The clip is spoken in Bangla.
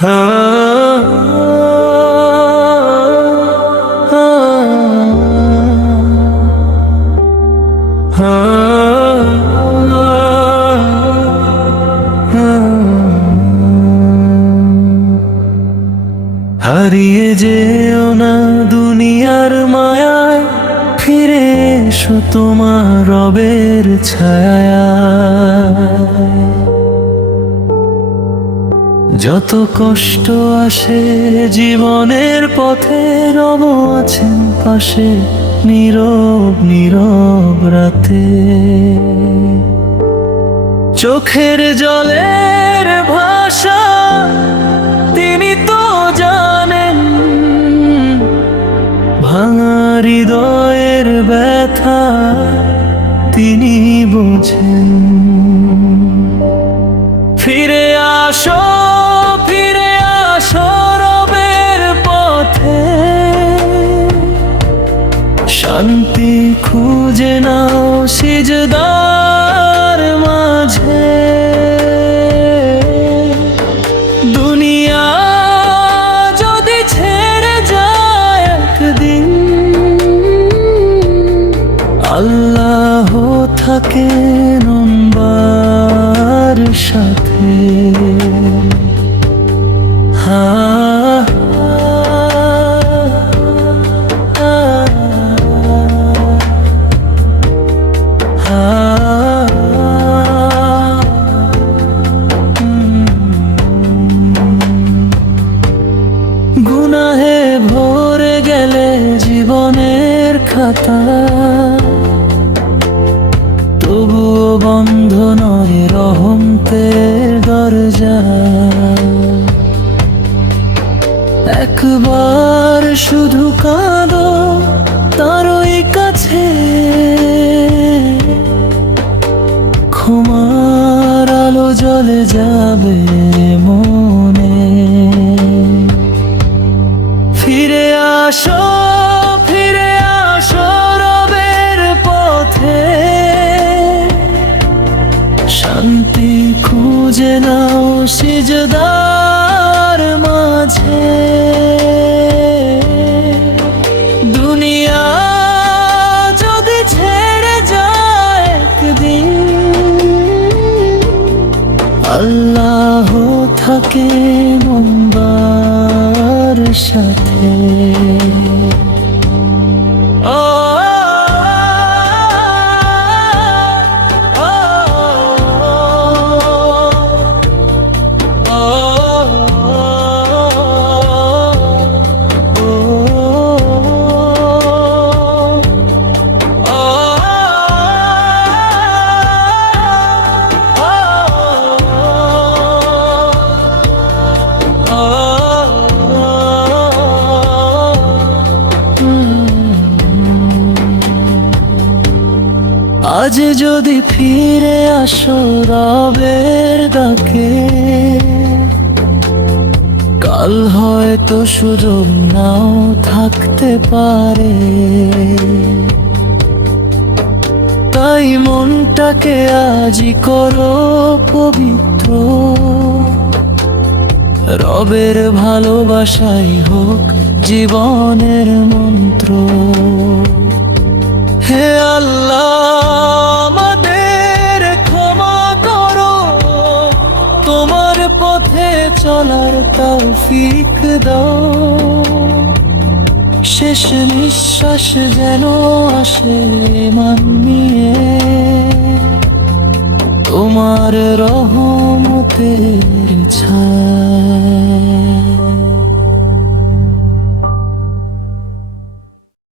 হারিয়ে যেও না দুনিয়ার মায়ায়, ফিরে এসো তোমার রবের ছায়ায়। যত কষ্ট আসে জীবনের পথে, রব আছেন পাশে নীরব নীরব রাতে। চোখের জলের ভাষা তিনি তো জানেন, ভাঙা হৃদয়ের ব্যথা তিনি বোঝেন। ফিরে আসো, ফিরে আসো রবের পথে, শান্তি খুঁজে নাও সিজদার মাঝে। দুনিয়া যদি ছেড়ে যায় একদিন, আল্লাহ থাকেন আমার সাথে। গুনাহে ভরে গেলে জীবনের খাতা, তবুও বন্ধ নয় রহমতের দরজা। একবার শুধু কাঁদো তারই কাছে, ক্ষমার আলো জ্বলে যাবে মনে। ফিরে আসো, ফিরে আসো রবের পথে, শান্তি খুঁজে নাও সিজদার মাঝে। দুনিয়া যদি ছেড়ে যায় একদিন, আল্লাহ থাকেন আমার সাথে। আজ যদি ফিরে আসো রবের ডাকে, কাল হয়তো সুযোগ নাও থাকতে পারে। তাই মনটাকে আজই করো পবিত্র, রবের ভালোবাসাই হোক জীবনের মন্ত্র। হে আল্লাহ আমাদের ক্ষমা করো, তোমার পথে চলার তৌফিক দাও। শেষ নিঃশ্বাস যেন আসে ঈমান নিয়ে, তোমার রহমতের ছায়া।